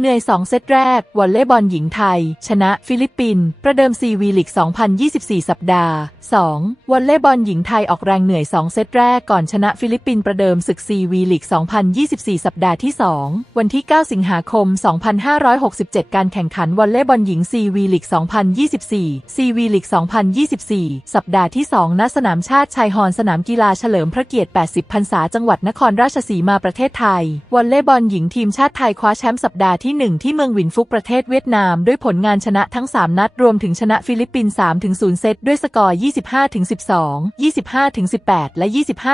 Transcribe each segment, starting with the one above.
เหนื่อย 2 เซตแรก วอลเลย์บอลหญิงไทย ชนะฟิลิปปินส์ประเดิมซีวีลีก2024 สัปดาห์ 2. วอลเลย์บอลหญิงไทยออกแรงเหนื่อย 2 เซตแรกก่อนชนะฟิลิปปินส์ประเดิมศึกซีวีลีก2024 สัปดาห์ที่ 2 วันที่ 9 สิงหาคม 2567 การแข่งขันวอลเลย์บอลหญิงซีวีลีก2024 ซีวีลีก2024 สัปดาห์ที่ 2 ณ สนามชาติชายฮอนสนามกีฬาเฉลิมพระเกียรติ 80 พรรษาจังหวัดนครราชสีมาประเทศไทย วอลเลย์บอลหญิงทีมชาติไทยคว้าแชมป์สัปดาห์ที่ที่ 1 ที่เมืองวินฟุกประเทศเวียดนาม ด้วยผลงานชนะทั้ง 3 นัดรวมถึงชนะฟิลิปปินส์3-0เซตด้วยสกอร์ 25-12 25-18 และ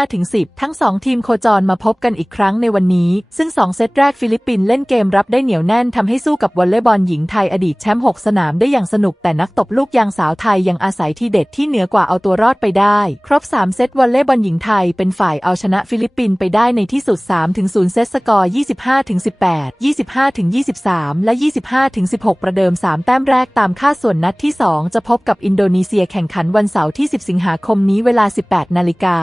25-10 ทั้ง 2 ทีมโคจรมาพบกันอีกครั้งในวันนี้ ซึ่ง 2 เซตแรกฟิลิปปินส์เล่นเกมรับได้เหนียวแน่นทำให้สู้กับวอลเลย์บอลหญิงไทยอดีตแชมป์6สนามได้อย่างสนุกแต่นักตบลูกยางสาวไทยยังอาศัยที่เด็ดที่เหนือกว่าเอาตัวรอดไปได้ ครบ 3 เซตวอลเลย์บอลหญิงไทยเป็นฝ่ายเอาชนะฟิลิปปินส์ไปได้ในที่สุด3-0เซตสกอร์25-18 23 และ 25-16 ประเดิม 3 แต้มแรกตามค่าส่วนนัดที่ 2 จะพบกับอินโดนีเซียแข่งขันวันเสาร์ที่ 10 สิงหาคมนี้เวลา 18 นาฬิกา